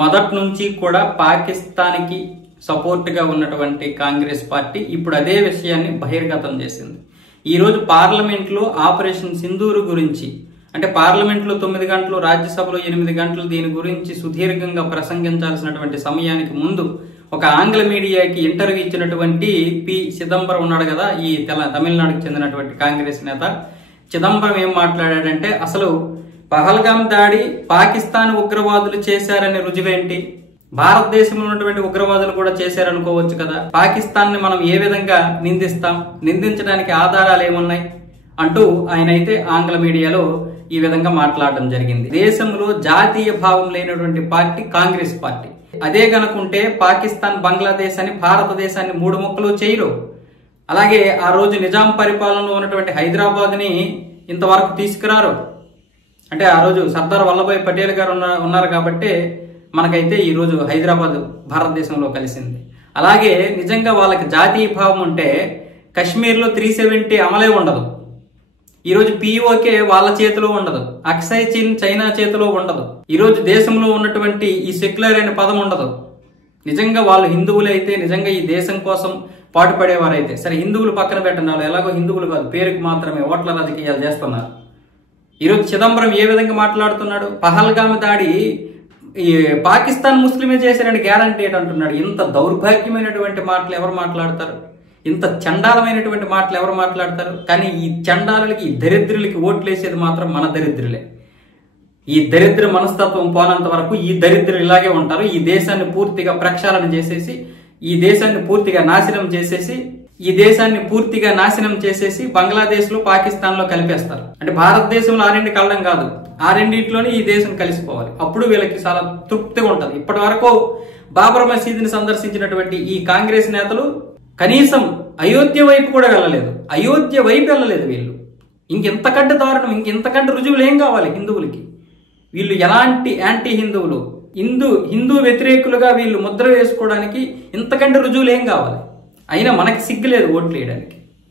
మొదటి నుంచి కూడా పాకిస్తాన్కి సపోర్ట్గా ఉన్నటువంటి కాంగ్రెస్ పార్టీ ఇప్పుడు అదే విషయాన్ని బహిర్గతం చేసింది. ఈరోజు పార్లమెంట్లో ఆపరేషన్ సింధూరు గురించి, అంటే పార్లమెంట్లో 9 గంటలు, రాజ్యసభలో 8 గంటలు దీని గురించి సుదీర్ఘంగా ప్రసంగించాల్సినటువంటి సమయానికి ముందు ఒక ఆంగ్ల మీడియాకి ఇంటర్వ్యూ ఇచ్చినటువంటి పి చిదంబరం ఉన్నాడు కదా, ఈ తమిళనాడుకు చెందినటువంటి కాంగ్రెస్ నేత. చిదంబరం ఏం మాట్లాడాడంటే, అసలు పహల్గామ్ దాడి పాకిస్తాన్ ఉగ్రవాదులు చేశారనే రుజువేంటి? భారతదేశంలో ఉన్నటువంటి ఉగ్రవాదులు కూడా చేశారనుకోవచ్చు కదా. పాకిస్తాన్ ని మనం ఏ విధంగా నిందిస్తాం? నిందించడానికి ఆధారాలు ఏమున్నాయి అంటూ ఆయన అయితే ఆంగ్ల మీడియాలో ఈ విధంగా మాట్లాడడం జరిగింది. దేశంలో జాతీయ భావం లేనటువంటి పార్టీ కాంగ్రెస్ పార్టీ. అదే గనుకుంటే పాకిస్తాన్ బంగ్లాదేశ్ అని భారతదేశాన్ని 3 ముక్కలు చేయరు. అలాగే ఆ రోజు నిజాం పరిపాలనలో ఉన్నటువంటి హైదరాబాద్ ని ఇంతవరకు తీసుకురారు. అంటే ఆ రోజు సర్దార్ వల్లభాయ్ పటేల్ గారు ఉన్నారు కాబట్టి మనకైతే ఈ రోజు హైదరాబాద్ భారతదేశంలో కలిసింది. అలాగే నిజంగా వాళ్ళకి జాతీయ భావం ఉంటే కశ్మీర్లో 370 అమలే ఉండదు. ఈరోజు పిఓకే వాళ్ళ చేతిలో ఉండదు, అక్సై చీన్ చైనా చేతిలో ఉండదు. ఈరోజు దేశంలో ఉన్నటువంటి ఈ సెక్యులర్ అనే పదం ఉండదు. నిజంగా వాళ్ళు హిందువులైతే, నిజంగా ఈ దేశం కోసం పాటుపడేవారైతే, సరే హిందువులు పక్కన పెట్టండి, వాళ్ళు ఎలాగో హిందువులు కాదు, పేరుకి మాత్రమే ఓట్ల రాజకీయాలు చేస్తున్నారు. ఈరోజు చిదంబరం ఏ విధంగా మాట్లాడుతున్నాడు? పహల్గామ్ దాడి ఈ పాకిస్తాన్ ముస్లిమే చేశారని గ్యారంటీ ఏంటంటున్నాడు. ఇంత దౌర్భాగ్యమైనటువంటి మాటలు ఎవరు మాట్లాడతారు? ఇంత చండాలమైనటువంటి మాటలు ఎవరు మాట్లాడతారు? కానీ ఈ చండాలకి, ఈ దరిద్రులకి ఓట్లేసేది మాత్రం మన దరిద్రులే. ఈ దరిద్ర మనస్తత్వం పోనంత వరకు ఈ దరిద్రులు ఇలాగే ఉంటారు. ఈ దేశాన్ని పూర్తిగా ప్రక్షాళన చేసేసి, ఈ దేశాన్ని పూర్తిగా నాశనం చేసేసి బంగ్లాదేశ్ లో, పాకిస్తాన్ లో కలిపేస్తారు. అంటే భారతదేశంలో ఆ రెండు కలడం కాదు, ఆ రెండింటిలోనే ఈ దేశం కలిసిపోవాలి. అప్పుడు వీళ్ళకి చాలా తృప్తిగా ఉంటది. ఇప్పటి వరకు బాబర్ మసీదుని సందర్శించినటువంటి ఈ కాంగ్రెస్ నేతలు కనీసం అయోధ్య వైపు కూడా వెళ్ళలేదు వీళ్ళు. ఇంకెంతకంటే దారుణం, ఇంకెంతకంటే రుజువులు ఏం కావాలి హిందువులకి? వీళ్ళు ఎలాంటి యాంటీ హిందువులు, హిందూ వ్యతిరేకులుగా వీళ్ళు ముద్ర వేసుకోవడానికి ఇంతకంటే రుజువులు ఏం కావాలి? అయినా మనకి సిగ్గులేదు ఓట్లు వేయడానికి.